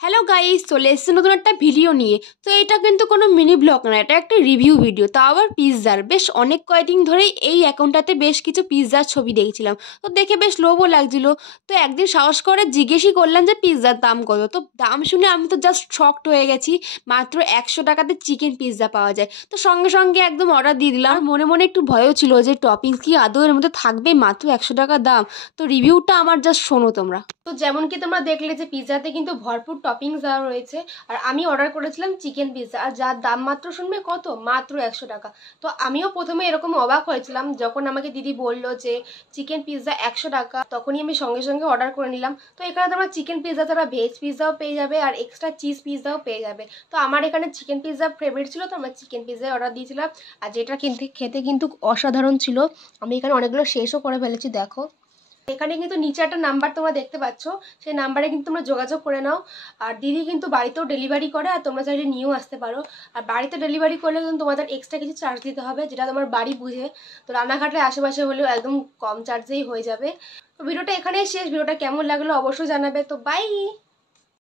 Hello guys, চলে এসেছে নতুন একটা ভিডিও নিয়ে। তো এটা কিন্তু কোনো মিনি ব্লগ না, এটা একটা রিভিউ ভিডিও, তাও আবার পিৎজার। বেশ অনেক কয়েকদিন ধরেই এই অ্যাকাউন্টটাতে বেশ কিছু পিৎজার ছবি দেখছিলাম, তো দেখে বেশ লোভও লাগছিল। তো একদিন সাহস করে জিজ্ঞেসই করলাম যে পিৎজার দাম কত। তো দাম শুনে আমি তো জাস্ট শকড হয়ে গেছি। মাত্র 100 টাকাতে চিকেন পিৎজা পাওয়া যায়। তো সঙ্গে সঙ্গে একদম অর্ডার দিয়ে দিলাম। আর মনে মনে একটু ভয়ও ছিল যে টপিংস কি আদৌ এর মধ্যে থাকবে, মাত্র 100 টাকা দাম। তো রিভিউটা আমার জাস্ট শোনো তোমরা। তো যেমন কি তোমরা দেখলে যে পিৎজাতে কিন্তু ভরপুর টপিংস দেওয়া রয়েছে। আর আমি অর্ডার করেছিলাম চিকেন পিৎজা, আর যার দাম মাত্র শুনবে কত, মাত্র 100 টাকা। তো আমিও প্রথমে এরকম অবাক হয়েছিলাম যখন আমাকে দিদি বললো যে চিকেন পিৎজা 100 টাকা, তখনই আমি সঙ্গে সঙ্গে অর্ডার করে নিলাম। তো এখানে তোমরা চিকেন পিৎজা ছাড়া ভেজ পিৎজাও পেয়ে যাবে আর এক্সট্রা চিজ পিৎজাও পেয়ে যাবে। তো আমার এখানে চিকেন পিৎজা ফেভারিট ছিল, তো আমরা চিকেন পিৎজায় অর্ডার দিয়েছিলাম। আর যেটা কিন্তু খেতে কিন্তু অসাধারণ ছিল। আমি এখানে অনেকগুলো শেষও করে ফেলেছি, দেখো। এখানে কিন্তু নিচে একটা নাম্বার তোমরা দেখতে পাচ্ছ, সেই নাম্বারে কিন্তু তোমরা যোগাযোগ করে নাও। আর দিদি কিন্তু বাড়িতেও ডেলিভারি করে, আর তোমরা চাইলে নিয়েও আসতে পারো। আর বাড়িতে ডেলিভারি করলে কিন্তু তোমাদের এক্সট্রা কিছু চার্জ দিতে হবে, যেটা তোমার বাড়ি বুঝে। তো রান্নাঘাটের আশেপাশে হলেও একদম কম চার্জেই হয়ে যাবে। তো ভিডিওটা এখানেই শেষ। ভিডিওটা কেমন লাগলো অবশ্যই জানাবে। তো বাই।